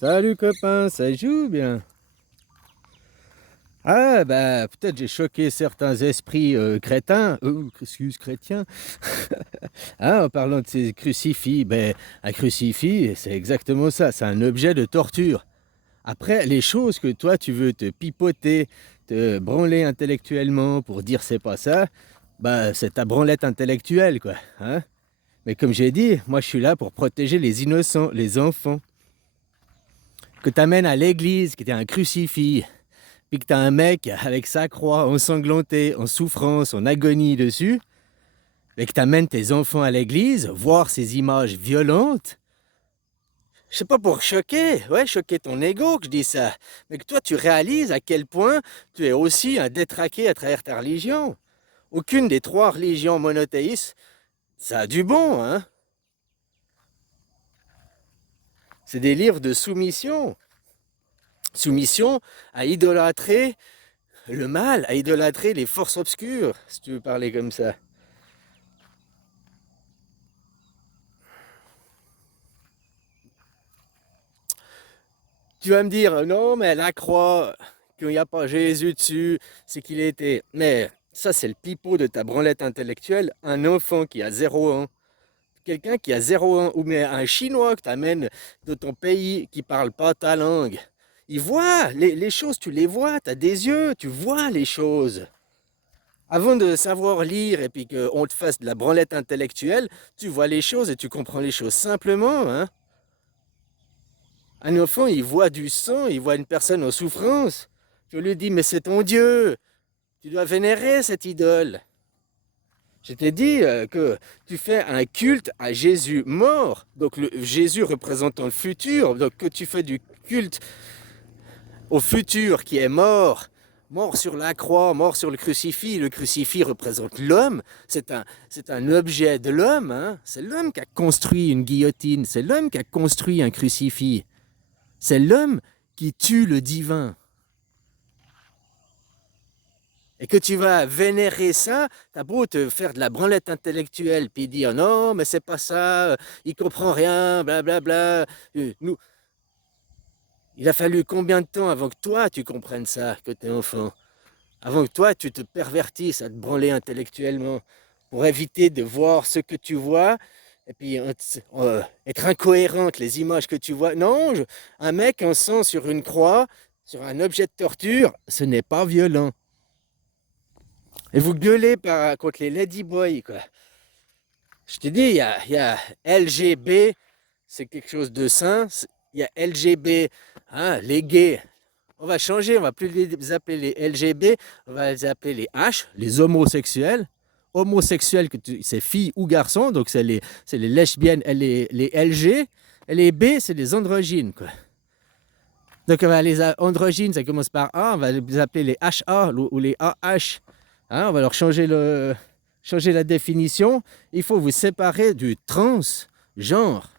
Salut copain, ça joue bien. Ah bah peut-être j'ai choqué certains esprits crétins, excuse chrétiens. En parlant de ces crucifix, ben un crucifix c'est exactement ça, c'est un objet de torture. Après les choses que toi tu veux te pipoter, te branler intellectuellement pour dire c'est pas ça, bah c'est ta branlette intellectuelle quoi. Hein. Mais comme j'ai dit, moi je suis là pour protéger les innocents, les enfants. Que t'amènes à l'église, qui était un crucifix. Puis que t'as un mec avec sa croix ensanglantée, en souffrance, en agonie dessus, et que t'amènes tes enfants à l'église, voir ces images violentes, je sais pas pour choquer, ouais, choquer ton ego que je dis ça, mais que toi tu réalises à quel point tu es aussi un détraqué à travers ta religion. Aucune des trois religions monothéistes, ça a du bon, hein. C'est des livres de soumission. Soumission à idolâtrer le mal, à idolâtrer les forces obscures, si tu veux parler comme ça. Tu vas me dire, non, mais la croix, qu'il n'y a pas Jésus dessus, c'est qu'il était. Mais ça, c'est le pipeau de ta branlette intellectuelle. Un enfant qui a 0 ans, quelqu'un qui a 0 ans, ou mais un Chinois que tu amènes de ton pays qui parle pas ta langue, il voit les choses, tu les vois, tu as des yeux, tu vois les choses. Avant de savoir lire et puis qu'on te fasse de la branlette intellectuelle, tu vois les choses et tu comprends les choses simplement, hein. Un enfant, il voit du sang, il voit une personne en souffrance. Je lui dis, mais c'est ton Dieu, tu dois vénérer cette idole. Je t'ai dit que tu fais un culte à Jésus mort, donc Jésus représentant le futur, donc que tu fais du culte au futur qui est mort, mort sur la croix, mort sur le crucifix représente l'homme, c'est un objet de l'homme, hein? C'est l'homme qui a construit une guillotine, c'est l'homme qui a construit un crucifix. C'est l'homme qui tue le divin. Et que tu vas vénérer ça, t'as beau te faire de la branlette intellectuelle, puis dire non, mais c'est pas ça, il comprend rien, blablabla. Nous, il a fallu combien de temps avant que toi tu comprennes ça, que t'es enfant? Avant que toi tu te pervertisses à te branler intellectuellement, pour éviter de voir ce que tu vois, et puis être incohérente, les images que tu vois. Non, un mec en sang sur une croix, sur un objet de torture, ce n'est pas violent. Et vous gueulez contre les ladyboys, quoi. Je te dis, il y a LGB, c'est quelque chose de sain. Il y a LGB, hein, les gays. On va changer, on va plus les appeler les LGB, on va les appeler les H, les homosexuels. Homosexuels, c'est filles ou garçons, donc c'est les lesbiennes, les LG. Et les B, c'est les androgynes, quoi. Donc les androgynes, ça commence par A, on va les appeler les HA ou les AH. Hein, on va leur changer la définition. Il faut vous séparer du transgenre.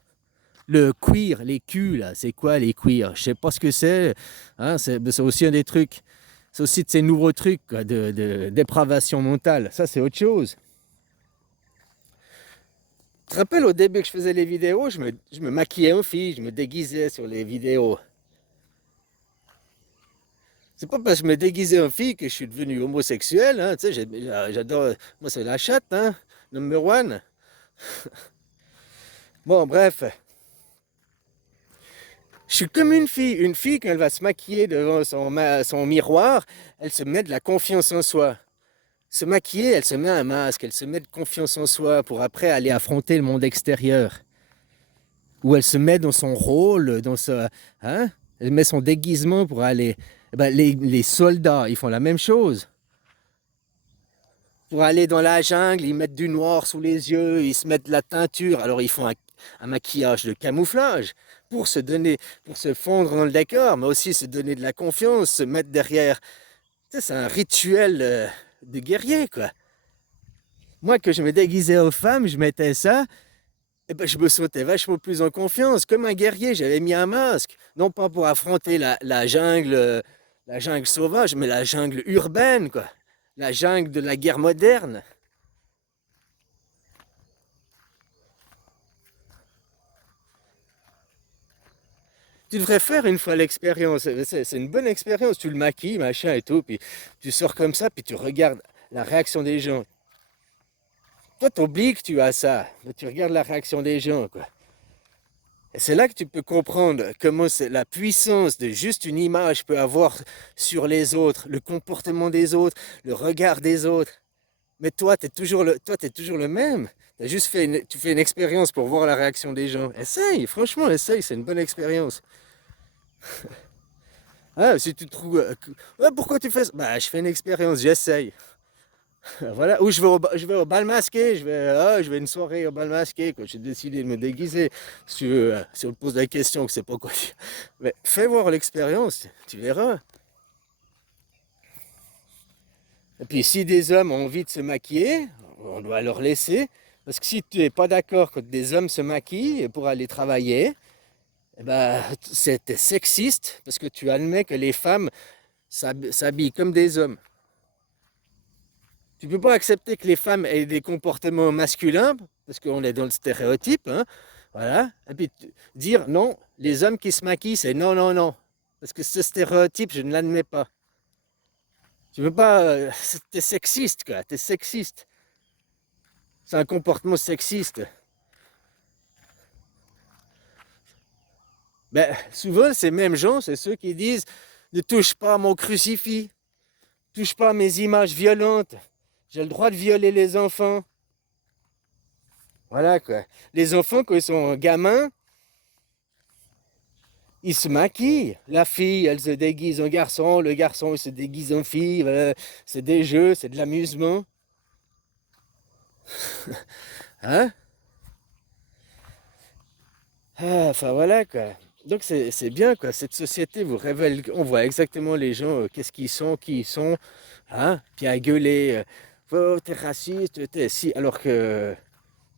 Le queer, les Q, là, c'est quoi les queer? Je sais pas ce que c'est. Hein, c'est aussi un des trucs. C'est aussi de ces nouveaux trucs quoi, de dépravation mentale. Ça, c'est autre chose. Tu te rappelles au début que je faisais les vidéos, je me maquillais en fille, je me déguisais sur les vidéos. C'est pas parce que je me déguisais en fille que je suis devenu homosexuel. Hein, tu sais, j'adore. Moi, c'est la chatte, hein, number one. Bon, bref. Je suis comme une fille. Une fille, quand elle va se maquiller devant son miroir, elle se met de la confiance en soi. Se maquiller, elle se met un masque, elle se met de confiance en soi pour après aller affronter le monde extérieur. Ou elle se met dans son rôle, hein? Elle met son déguisement pour aller. Eh ben, les soldats, ils font la même chose. Pour aller dans la jungle, ils mettent du noir sous les yeux, ils se mettent de la teinture, alors ils font un maquillage de camouflage pour se donner, pour se fondre dans le décor, mais aussi se donner de la confiance, se mettre derrière. C'est un rituel de guerrier, quoi. Moi, que je me déguisais aux femmes, je mettais ça, et ben, je me sentais vachement plus en confiance. Comme un guerrier, j'avais mis un masque, non pas pour affronter la jungle sauvage, mais la jungle urbaine, quoi. La jungle de la guerre moderne. Tu devrais faire une fois l'expérience. C'est une bonne expérience. Tu le maquilles, machin et tout, puis tu sors comme ça, puis tu regardes la réaction des gens. Toi, t'oublies que tu as ça, mais tu regardes la réaction des gens, quoi. Et c'est là que tu peux comprendre comment c'est la puissance de juste une image peut avoir sur les autres, le comportement des autres, le regard des autres. Mais toi, t'es toujours le même. Tu fais une expérience pour voir la réaction des gens. Essaye, franchement, essaye, c'est une bonne expérience. Ah, si tu te trouves, ouais, pourquoi tu fais ça? Bah, je fais une expérience, j'essaye. Voilà, ou je vais au bal masqué, je vais à une soirée au bal masqué, quand j'ai décidé de me déguiser. Si on te pose la question, que c'est pas quoi dire. Mais fais voir l'expérience, tu verras. Et puis si des hommes ont envie de se maquiller, on doit leur laisser. Parce que si tu n'es pas d'accord que des hommes se maquillent pour aller travailler, eh ben, c'est sexiste parce que tu admets que les femmes s'habillent comme des hommes. Tu ne peux pas accepter que les femmes aient des comportements masculins, parce qu'on est dans le stéréotype, hein, voilà. Et puis dire non, les hommes qui se maquillent, c'est non, non, non. Parce que ce stéréotype, je ne l'admets pas. Tu veux pas. T'es sexiste, quoi. T'es sexiste. C'est un comportement sexiste. Ben, souvent, ces mêmes gens, c'est ceux qui disent ne touche pas à mon crucifix, touche pas à mes images violentes. J'ai le droit de violer les enfants. Voilà, quoi. Les enfants, quand ils sont gamins, ils se maquillent. La fille, elle se déguise en garçon, le garçon, il se déguise en fille. Voilà. C'est des jeux, c'est de l'amusement. Hein? Ah, enfin voilà quoi. Donc c'est bien quoi. Cette société vous révèle, on voit exactement les gens, qu'est-ce qu'ils sont, qui ils sont. Hein? Puis à gueuler, oh, t'es raciste, t'es si. Alors que,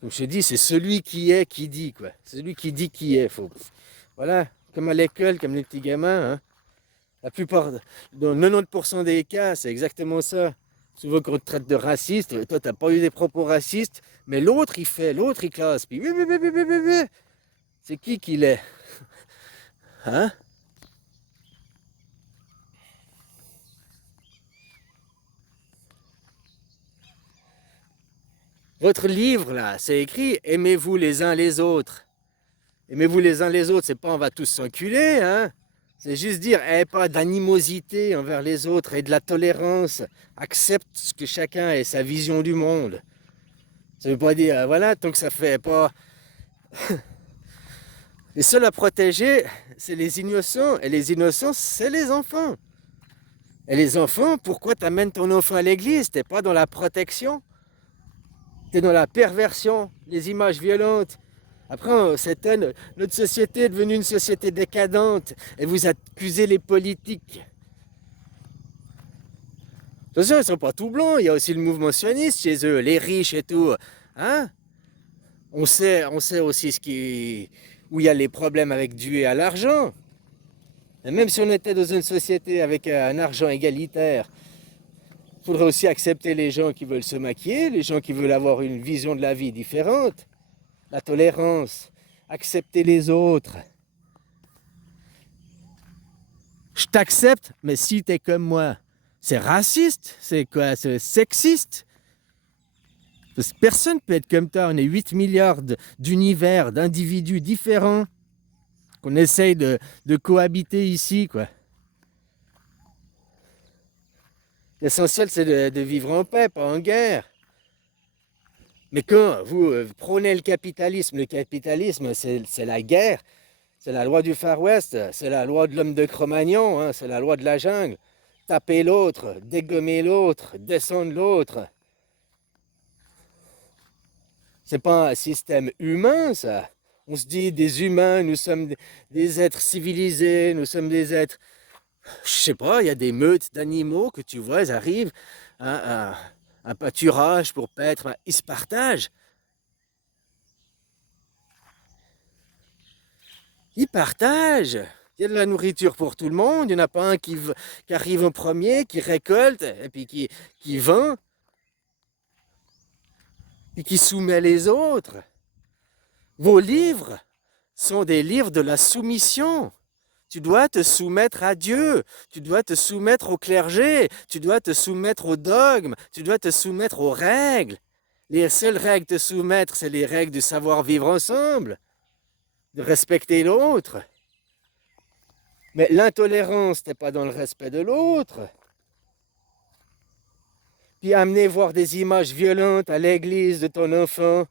comme je te dis, c'est celui qui est qui dit quoi. C'est celui qui dit qui est. Voilà. Comme à l'école, comme les petits gamins. Hein? La plupart, dans 90% des cas, c'est exactement ça. Souvent qu'on te traite de raciste, toi t'as pas eu des propos racistes, mais l'autre il classe, puis c'est qui qu'il est, hein? Votre livre là, c'est écrit aimez-vous les uns les autres. Aimez-vous les uns les autres, c'est pas on va tous s'enculer, hein? C'est juste dire, pas d'animosité envers les autres et de la tolérance. Accepte ce que chacun ait sa vision du monde. Ça veut pas dire, voilà, tant que ça fait pas. Les seuls à protéger, c'est les innocents. Et les innocents, c'est les enfants. Et les enfants, pourquoi t'amènes ton enfant à l'église? T'es pas dans la protection. T'es dans la perversion, les images violentes. Après, notre société est devenue une société décadente. Et vous accusez les politiques. Attention, ils ne sont pas tout blancs. Il y a aussi le mouvement sioniste chez eux, les riches et tout. Hein? On sait aussi où il y a les problèmes avec Dieu et à l'argent. Et même si on était dans une société avec un argent égalitaire, il faudrait aussi accepter les gens qui veulent se maquiller, les gens qui veulent avoir une vision de la vie différente, la tolérance, accepter les autres. Je t'accepte, mais si t'es comme moi, c'est raciste, c'est quoi, c'est sexiste. Parce que personne ne peut être comme toi, on est 8 milliards d'univers, d'individus différents, qu'on essaye de cohabiter ici, quoi. L'essentiel, c'est de vivre en paix, pas en guerre. Mais quand vous prônez le capitalisme, c'est la guerre, c'est la loi du Far West, c'est la loi de l'homme de Cro-Magnon, hein, c'est la loi de la jungle. Taper l'autre, dégommer l'autre, descendre l'autre. C'est pas un système humain, ça. On se dit des humains, nous sommes des êtres civilisés, nous sommes des êtres. Je sais pas, il y a des meutes d'animaux que tu vois, ils arrivent à un pâturage pour paître, ils se partagent. Ils partagent. Il y a de la nourriture pour tout le monde. Il n'y en a pas un qui arrive en premier, qui récolte, et puis qui vend, et qui soumet les autres. Vos livres sont des livres de la soumission. Tu dois te soumettre à Dieu, tu dois te soumettre au clergé, tu dois te soumettre aux dogmes, tu dois te soumettre aux règles. Les seules règles de te soumettre, c'est les règles du savoir vivre ensemble, de respecter l'autre. Mais l'intolérance n'est pas dans le respect de l'autre. Puis amener voir des images violentes à l'église de ton enfant,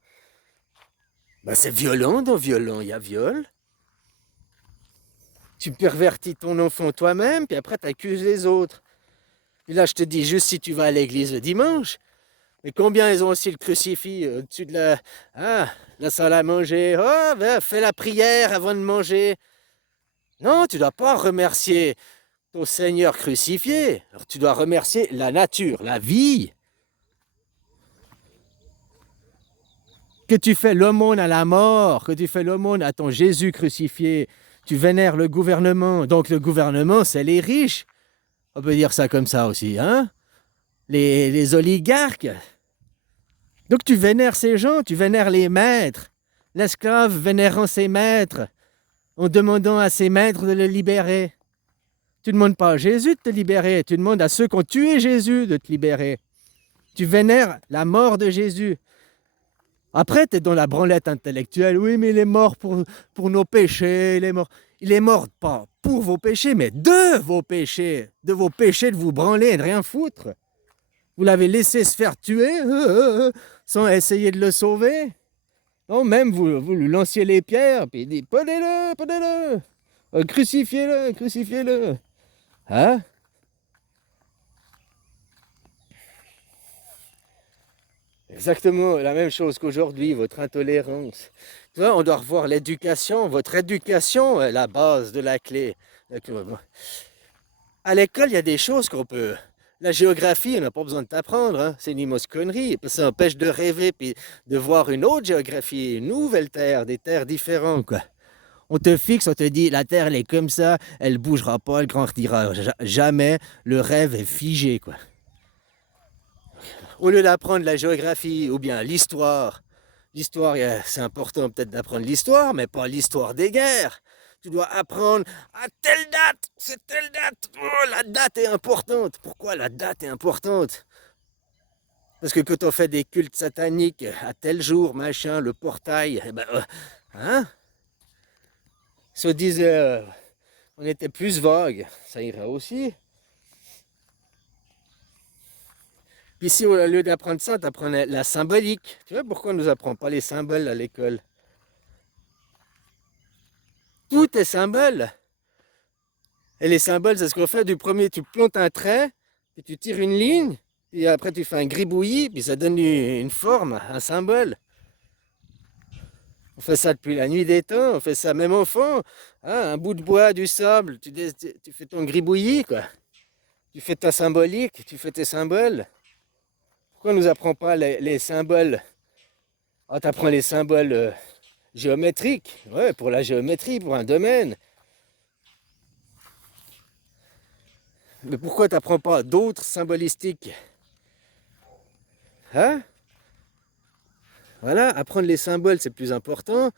ben c'est violent dans violent, il y a viol. Tu pervertis ton enfant toi-même, puis après tu accuses les autres. Et là, je te dis juste si tu vas à l'église le dimanche, mais combien ils ont aussi le crucifix au-dessus de la salle à manger. Oh, ben, fais la prière avant de manger. Non, tu ne dois pas remercier ton Seigneur crucifié. Alors, tu dois remercier la nature, la vie. Que tu fais l'aumône à la mort, que tu fais l'aumône à ton Jésus crucifié. Tu vénères le gouvernement. Donc le gouvernement, c'est les riches. On peut dire ça comme ça aussi, hein? Les oligarques. Donc tu vénères ces gens, tu vénères les maîtres. L'esclave vénérant ses maîtres, en demandant à ses maîtres de le libérer. Tu ne demandes pas à Jésus de te libérer, tu demandes à ceux qui ont tué Jésus de te libérer. Tu vénères la mort de Jésus. Après, tu es dans la branlette intellectuelle. Oui, mais il est mort pour nos péchés. Il est mort pas pour vos péchés, mais de vos péchés. De vos péchés de vous branler et de rien foutre. Vous l'avez laissé se faire tuer sans essayer de le sauver. Non, même vous lui lanciez les pierres, puis il dit prenez-le, prenez-le. Crucifiez-le, crucifiez-le. Hein? Exactement la même chose qu'aujourd'hui, votre intolérance. Tu vois, on doit revoir l'éducation. Votre éducation est la base de la clé. À l'école, il y a des choses qu'on peut... La géographie, on n'a pas besoin de t'apprendre, hein. C'est une immense connerie. Ça empêche de rêver puis de voir une autre géographie, une nouvelle terre, des terres différentes, quoi. On te fixe, on te dit, la terre, elle est comme ça, elle ne bougera pas, elle grandira jamais. Le rêve est figé, quoi. Au lieu d'apprendre la géographie ou bien l'histoire, c'est important peut-être d'apprendre l'histoire, mais pas l'histoire des guerres. Tu dois apprendre à telle date, c'est telle date. Oh, la date est importante. Pourquoi la date est importante? Parce que quand on fait des cultes sataniques à tel jour, machin, le portail, eh ben, hein? Si on disait, on était plus vague, ça irait aussi. Puis si au lieu d'apprendre ça, tu apprends la symbolique. Tu vois pourquoi on ne nous apprend pas les symboles à l'école? Tout est symbole. Et les symboles, c'est ce qu'on fait du premier. Tu plantes un trait, puis tu tires une ligne, puis après tu fais un gribouillis, puis ça donne une forme, un symbole. On fait ça depuis la nuit des temps, on fait ça même enfant. Hein, un bout de bois, du sable, tu fais ton gribouillis, quoi. Tu fais ta symbolique, tu fais tes symboles. Pourquoi on ne nous apprend pas les symboles? Ah, tu apprends les symboles géométriques, ouais, pour la géométrie, pour un domaine. Mais pourquoi tu n'apprends pas d'autres symbolistiques? Hein? Voilà, apprendre les symboles, c'est plus important.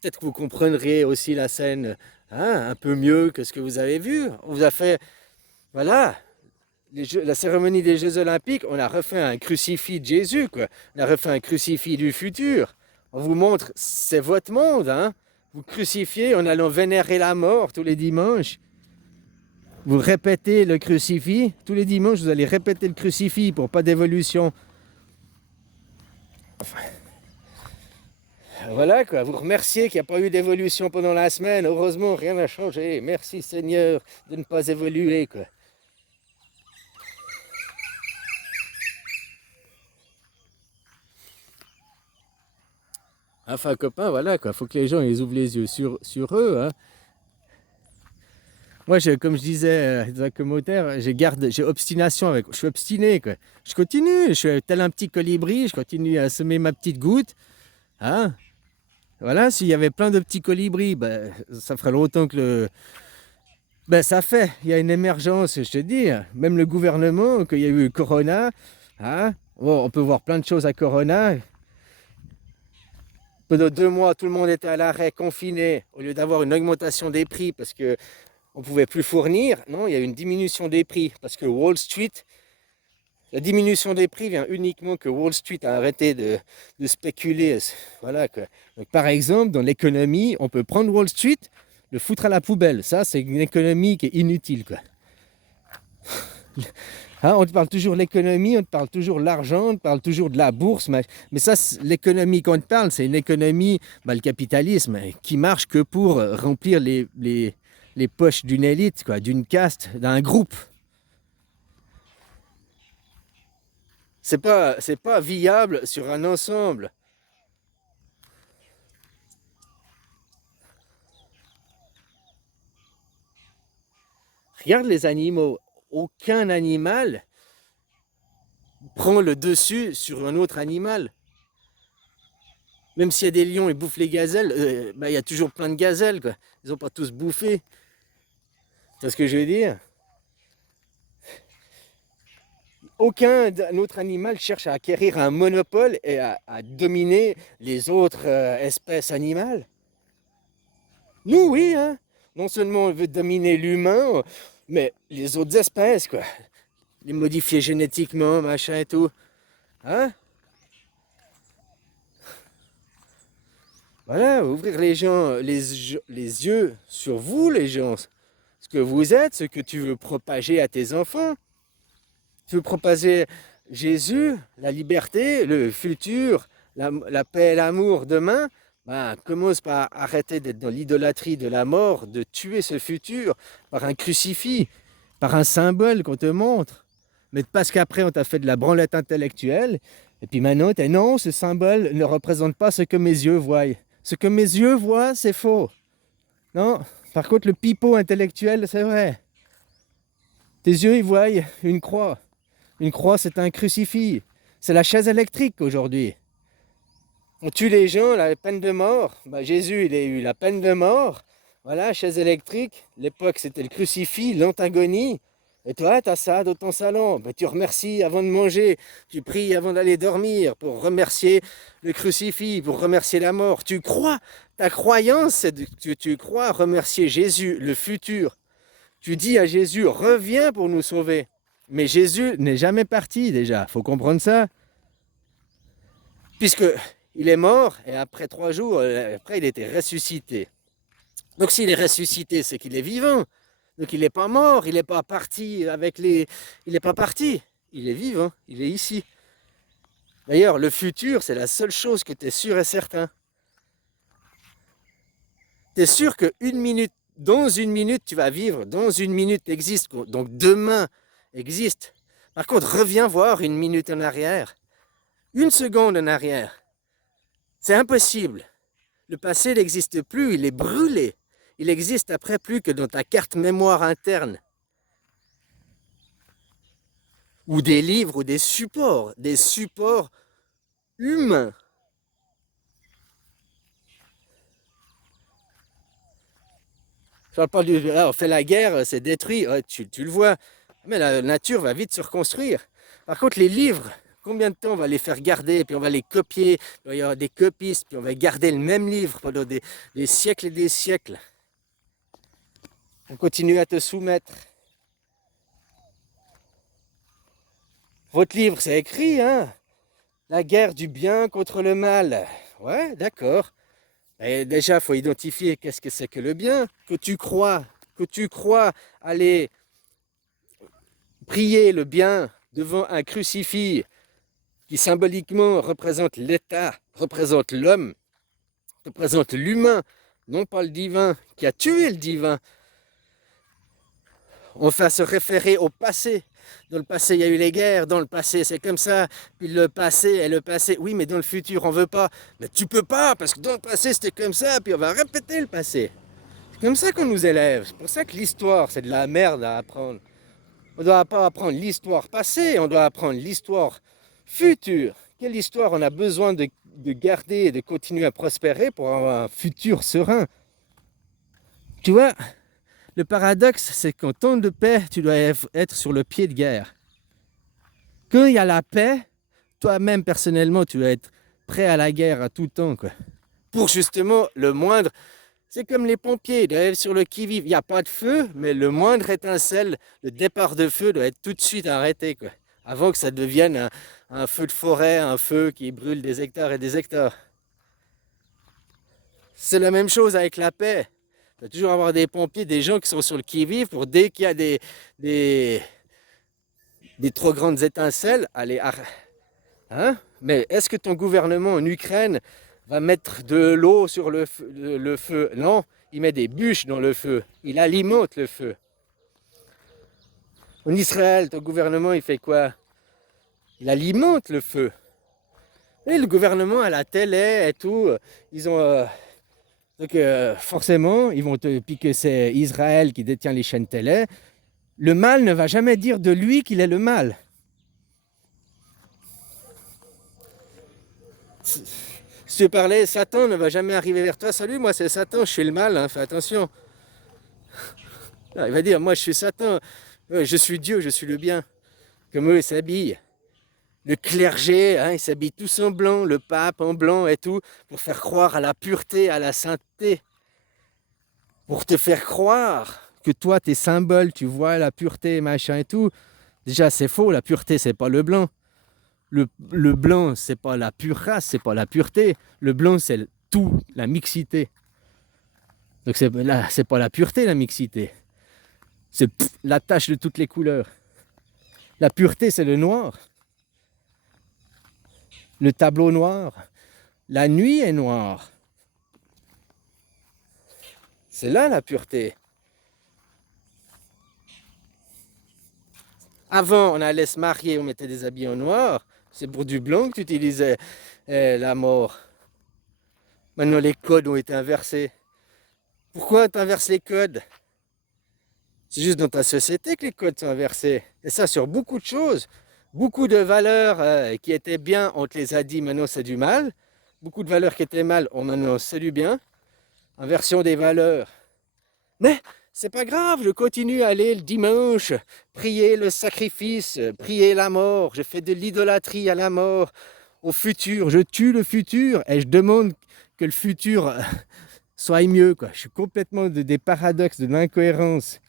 Peut-être que vous comprendrez aussi la scène un peu mieux que ce que vous avez vu. On vous a fait, voilà, la cérémonie des Jeux Olympiques, on a refait un crucifix de Jésus, quoi. On a refait un crucifix du futur. On vous montre, c'est votre monde, hein. Vous crucifiez en allant vénérer la mort tous les dimanches. Vous répétez le crucifix. Tous les dimanches, vous allez répéter le crucifix pour pas d'évolution. Enfin, voilà quoi, vous remerciez qu'il n'y a pas eu d'évolution pendant la semaine. Heureusement, rien n'a changé. Merci Seigneur de ne pas évoluer, quoi. Enfin, copains, voilà quoi, faut que les gens ils ouvrent les yeux sur eux, hein. Moi, comme je disais dans un commentaire, j'ai obstination avec. Je suis obstiné, quoi. Je continue, je suis tel un petit colibri, je continue à semer ma petite goutte. Hein? Voilà, s'il y avait plein de petits colibris, ben, ça ferait longtemps que le. Ben, ça fait, il y a une émergence, je te dis. Même le gouvernement, qu'il y a eu Corona. Hein? Bon, on peut voir plein de choses à Corona. Pendant 2 mois, tout le monde était à l'arrêt, confiné, au lieu d'avoir une augmentation des prix, parce que on ne pouvait plus fournir. Non, il y a eu une diminution des prix parce que Wall Street, la diminution des prix vient uniquement que Wall Street a arrêté de spéculer. Voilà, quoi. Donc, par exemple, dans l'économie, on peut prendre Wall Street, le foutre à la poubelle. Ça, c'est une économie qui est inutile, quoi. Hein, on te parle toujours de l'économie, on te parle toujours de l'argent, on te parle toujours de la bourse, mais ça, l'économie qu'on te parle, c'est une économie, le capitalisme, qui marche que pour remplir les poches d'une élite, quoi, d'une caste, d'un groupe. C'est pas viable sur un ensemble. Regarde les animaux. Aucun animal prend le dessus sur un autre animal. Même s'il y a des lions, ils bouffent les gazelles, il y a toujours plein de gazelles, quoi. Ils n'ont pas tous bouffé. C'est ce que je veux dire. Aucun autre animal cherche à acquérir un monopole et à dominer les autres espèces animales. Nous, oui, hein. Non seulement on veut dominer l'humain, mais les autres espèces, quoi. Les modifier génétiquement, machin et tout. Hein? Voilà, ouvrir les yeux sur vous, les gens. Ce que vous êtes, ce que tu veux propager à tes enfants. Tu veux propager Jésus, la liberté, le futur, la paix et l'amour demain. Commence par arrêter d'être dans l'idolâtrie de la mort, de tuer ce futur par un crucifix, par un symbole qu'on te montre. Mais parce qu'après, on t'a fait de la branlette intellectuelle, et puis maintenant, non, ce symbole ne représente pas ce que mes yeux voient. Ce que mes yeux voient, c'est faux. Non, par contre, le pipeau intellectuel, c'est vrai. Tes yeux, ils voient une croix. Une croix, c'est un crucifix. C'est la chaise électrique aujourd'hui. On tue les gens, la peine de mort. Jésus, il a eu la peine de mort. Voilà, chaise électrique. L'époque, c'était le crucifix, l'antagonie. Et toi, tu as ça dans ton salon. Tu remercies avant de manger. Tu pries avant d'aller dormir pour remercier le crucifix, pour remercier la mort. Tu crois. Ta croyance, c'est que tu crois remercier Jésus, le futur. Tu dis à Jésus, reviens pour nous sauver. Mais Jésus n'est jamais parti déjà. Il faut comprendre ça. Puisque il est mort et après 3 jours, après il était ressuscité. Donc s'il est ressuscité, c'est qu'il est vivant. Donc il n'est pas mort, il n'est pas parti avec les... Il n'est pas parti, il est vivant, il est ici. D'ailleurs, le futur, c'est la seule chose que tu es sûr et certain. Tu es sûr que dans une minute, tu vas vivre, dans une minute existe, donc demain existe. Par contre, reviens voir une minute en arrière, une seconde en arrière. C'est impossible. Le passé n'existe plus, il est brûlé. Il existe après plus que dans ta carte mémoire interne. Ou des livres, ou des supports humains. Je parle pas du... on fait la guerre, c'est détruit, tu le vois. Mais la nature va vite se reconstruire. Par contre, les livres, combien de temps on va les faire garder, puis on va les copier, il va y avoir des copistes, puis on va garder le même livre pendant des siècles et des siècles. On continue à te soumettre. Votre livre, c'est écrit, hein? La guerre du bien contre le mal. Ouais, d'accord. Et déjà, il faut identifier qu'est-ce que c'est que le bien. Que tu crois aller prier le bien devant un crucifix qui symboliquement représente l'État, représente l'homme, représente l'humain, non pas le divin, qui a tué le divin. On va se référer au passé. Dans le passé, il y a eu les guerres. Dans le passé, c'est comme ça. Puis le passé est le passé. Oui, mais dans le futur, on veut pas. Mais tu peux pas, parce que dans le passé, c'était comme ça. Puis on va répéter le passé. C'est comme ça qu'on nous élève. C'est pour ça que l'histoire, c'est de la merde à apprendre. On ne doit pas apprendre l'histoire passée. On doit apprendre l'histoire future. Quelle histoire on a besoin de garder et de continuer à prospérer pour avoir un futur serein. Tu vois, le paradoxe, c'est qu'en temps de paix, tu dois être sur le pied de guerre. Quand il y a la paix, toi-même, personnellement, tu dois être prêt à la guerre à tout temps, quoi. Pour justement le moindre C'est comme les pompiers, ils doivent être sur le qui-vive. Il n'y a pas de feu, mais le moindre étincelle, le départ de feu doit être tout de suite arrêté, quoi. Avant que ça devienne un feu de forêt, un feu qui brûle des hectares et des hectares. C'est la même chose avec la paix. Il doit toujours avoir des pompiers, des gens qui sont sur le qui-vive pour dès qu'il y a des, des trop grandes étincelles, aller hein? Mais est-ce que ton gouvernement en Ukraine va mettre de l'eau sur le feu? Non, il met des bûches dans le feu. Il alimente le feu. En Israël, ton gouvernement, il fait quoi? Il alimente le feu. Et le gouvernement à la télé et tout, ils ont... donc forcément, ils vont te piquer, c'est Israël qui détient les chaînes télé. Le mal ne va jamais dire de lui qu'il est le mal. Si tu parlais, Satan ne va jamais arriver vers toi. Salut, moi c'est Satan, je suis le mal, hein, fais attention. Non, il va dire, moi je suis Satan, je suis Dieu, je suis le bien. Comme eux, ils s'habillent. Le clergé, hein, ils s'habillent tous en blanc, le pape en blanc et tout, pour faire croire à la pureté, à la sainteté. Pour te faire croire que toi, tes symboles, tu vois la pureté, machin et tout. Déjà, c'est faux, la pureté, c'est pas le blanc. Le blanc, c'est pas la pure race, c'est pas la pureté. Le blanc, c'est tout, la mixité. Donc c'est pas la pureté, la mixité. C'est la tache de toutes les couleurs. La pureté, c'est le noir. Le tableau noir. La nuit est noire. C'est là la pureté. Avant, on allait se marier, on mettait des habits en noir. C'est pour du blanc que tu utilisais la mort. Maintenant, les codes ont été inversés. Pourquoi tu inverses les codes? C'est juste dans ta société que les codes sont inversés. Et ça, sur beaucoup de choses. Beaucoup de valeurs qui étaient bien, on te les a dit, maintenant c'est du mal. Beaucoup de valeurs qui étaient mal, on maintenant c'est du bien. Inversion des valeurs. Mais c'est pas grave, je continue à aller le dimanche, prier le sacrifice, prier la mort. Je fais de l'idolâtrie à la mort, au futur. Je tue le futur et je demande que le futur soit mieux, quoi. Je suis complètement des paradoxes, de l'incohérence.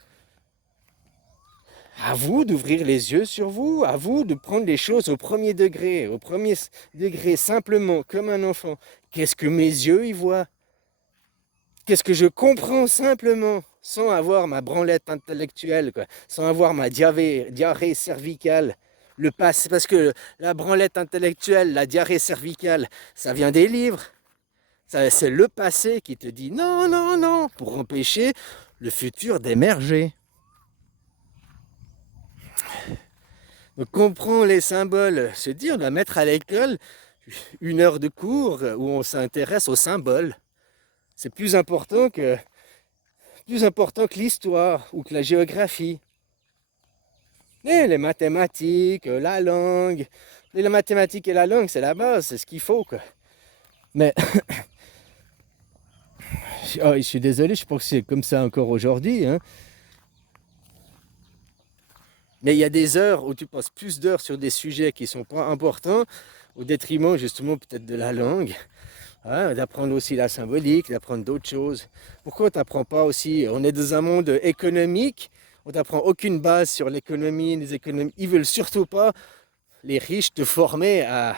À vous d'ouvrir les yeux sur vous, à vous de prendre les choses au premier degré, simplement, comme un enfant. Qu'est-ce que mes yeux y voient? Qu'est-ce que je comprends simplement, sans avoir ma branlette intellectuelle, quoi, sans avoir ma diarrhée cervicale? Le passé, parce que la branlette intellectuelle, la diarrhée cervicale, ça vient des livres. C'est le passé qui te dit non, non, non, pour empêcher le futur d'émerger. Donc comprends les symboles. Se dire, on va mettre à l'école une heure de cours où on s'intéresse aux symboles. C'est plus important que l'histoire ou que la géographie. Et les mathématiques, la langue. Et les mathématiques et la langue, c'est la base, c'est ce qu'il faut, quoi. Mais je suis désolé, je pense que c'est comme ça encore aujourd'hui, hein. Mais il y a des heures où tu passes plus d'heures sur des sujets qui ne sont pas importants, au détriment justement peut-être de la langue, hein, d'apprendre aussi la symbolique, d'apprendre d'autres choses. Pourquoi on t'apprend pas aussi? On est dans un monde économique, on t'apprend aucune base sur l'économie, les économies. Ils veulent surtout pas, les riches, te former à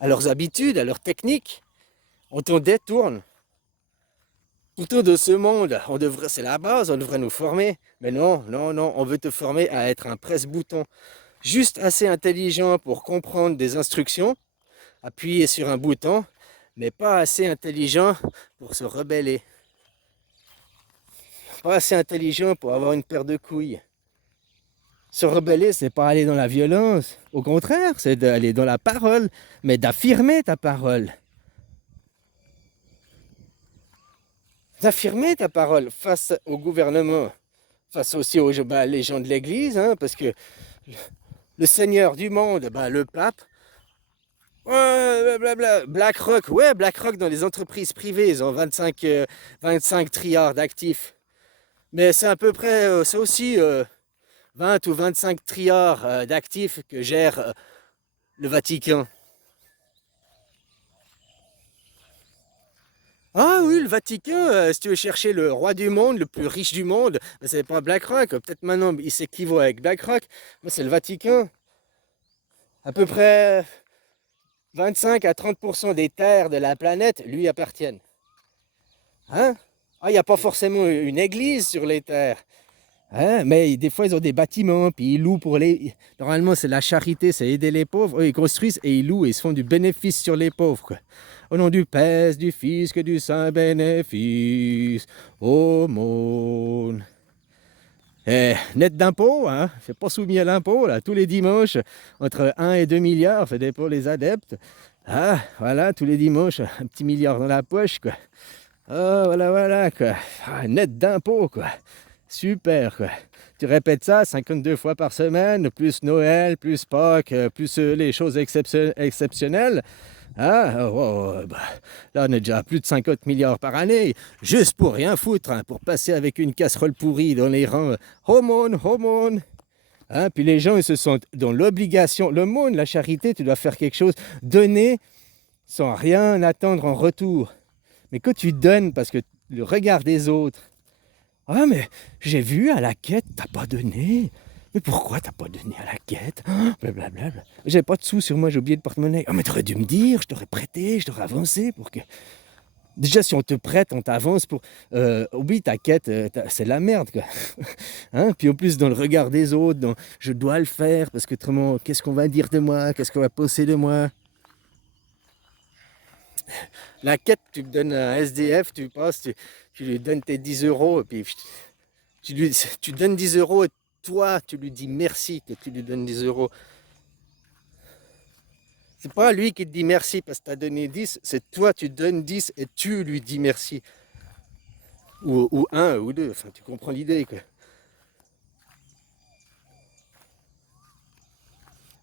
leurs habitudes, à leurs techniques. On t'en détourne. Pourtant, de ce monde, c'est la base, on devrait nous former. Mais non, non, non, on veut te former à être un presse-bouton. Juste assez intelligent pour comprendre des instructions, appuyer sur un bouton, mais pas assez intelligent pour se rebeller. Pas assez intelligent pour avoir une paire de couilles. Se rebeller, c'est pas aller dans la violence. Au contraire, c'est d'aller dans la parole, mais d'affirmer ta parole. D'affirmer ta parole face au gouvernement, face aussi aux les gens de l'église, hein, parce que le seigneur du monde, le pape, ouais, blablabla, BlackRock, ouais, BlackRock dans les entreprises privées, ils ont 25 trilliards d'actifs. Mais c'est à peu près, c'est aussi 20 ou 25 trilliards d'actifs que gère le Vatican. Ah oui, le Vatican, si tu veux chercher le roi du monde, le plus riche du monde, ben, c'est pas BlackRock. Peut-être maintenant il s'équivaut avec BlackRock. Moi, c'est le Vatican. À peu près 25 à 30% des terres de la planète lui appartiennent. Hein? Ah, il n'y a pas forcément une église sur les terres. Hein, mais des fois, ils ont des bâtiments, puis ils louent pour les... Normalement, c'est la charité, c'est aider les pauvres. Eux, ils construisent et ils louent, et ils se font du bénéfice sur les pauvres, quoi. Au nom du Père, du Fils, que du Saint bénéfice, aumône. Net d'impôts, hein, c'est pas soumis à l'impôt, là, tous les dimanches, entre 1 et 2 milliards, ça dépend les adeptes. Ah, voilà, tous les dimanches, un petit milliard dans la poche, quoi. Ah, voilà, voilà, quoi. Ah, net d'impôts, quoi. Super, quoi. Tu répètes ça 52 fois par semaine, plus Noël, plus Pâques, plus les choses exceptionnelles. Ah, bah, là, on est déjà à plus de 50 milliards par année, juste pour rien foutre, hein, pour passer avec une casserole pourrie dans les rangs. Aumône, aumône. Hein, puis les gens, ils se sentent dans l'obligation. L'aumône, la charité, tu dois faire quelque chose, donner sans rien attendre en retour. Mais que tu donnes parce que le regard des autres, ah, mais j'ai vu à la quête, t'as pas donné. Mais pourquoi t'as pas donné à la quête? Blablabla. J'ai pas de sous sur moi, j'ai oublié le porte-monnaie. Oh, mais t'aurais dû me dire, je t'aurais prêté, je t'aurais avancé pour que. Déjà, si on te prête, on t'avance pour. Oublie ta quête, c'est la merde, quoi. Hein? Puis en plus, dans le regard des autres, dans je dois le faire, parce que autrement, qu'est-ce qu'on va dire de moi? Qu'est-ce qu'on va penser de moi? La quête, tu me donnes un SDF, tu passes, tu lui donnes tes 10 euros, et puis tu donnes 10 euros et toi, tu lui dis merci que tu lui donnes 10 euros. C'est pas lui qui te dit merci parce que tu as donné 10, c'est toi, tu donnes 10 et tu lui dis merci. Ou un ou deux, enfin, tu comprends l'idée, quoi.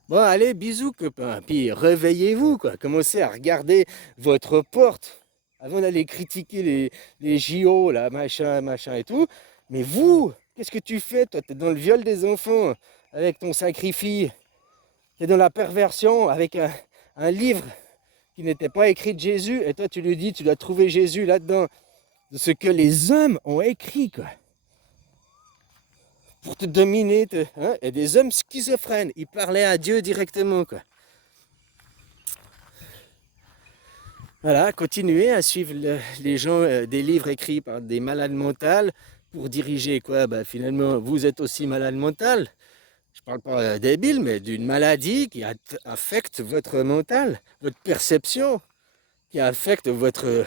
Bon, allez, bisous, copain. Puis réveillez-vous, quoi. Commencez à regarder votre porte avant d'aller critiquer les JO, là, machin, machin et tout. Mais vous, qu'est-ce que tu fais, toi? T'es dans le viol des enfants avec ton sacrifice. T'es dans la perversion avec un livre qui n'était pas écrit de Jésus. Et toi, tu lui dis, tu dois trouver Jésus là-dedans. De ce que les hommes ont écrit, quoi. Pour te dominer, hein, et des hommes schizophrènes. Ils parlaient à Dieu directement, quoi. Voilà, continuez à suivre les gens des livres écrits par des malades mentales pour diriger quoi. Bah, finalement, vous êtes aussi malade mental. Je parle pas débile, mais d'une maladie qui affecte votre mental, votre perception, qui affecte votre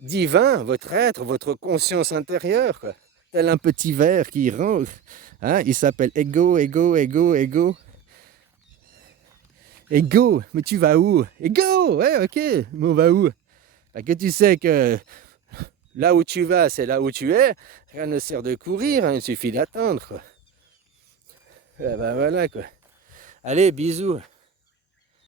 divin, votre être, votre conscience intérieure, quoi. Tel un petit ver qui rentre. Hein, il s'appelle ego, ego, ego, ego. Ego, mais tu vas où? Ego, ouais, ok, mais on va où? Bah, que tu sais que là où tu vas, c'est là où tu es, rien ne sert de courir, hein, il suffit d'attendre, quoi. Ah bah voilà, quoi. Allez, bisous.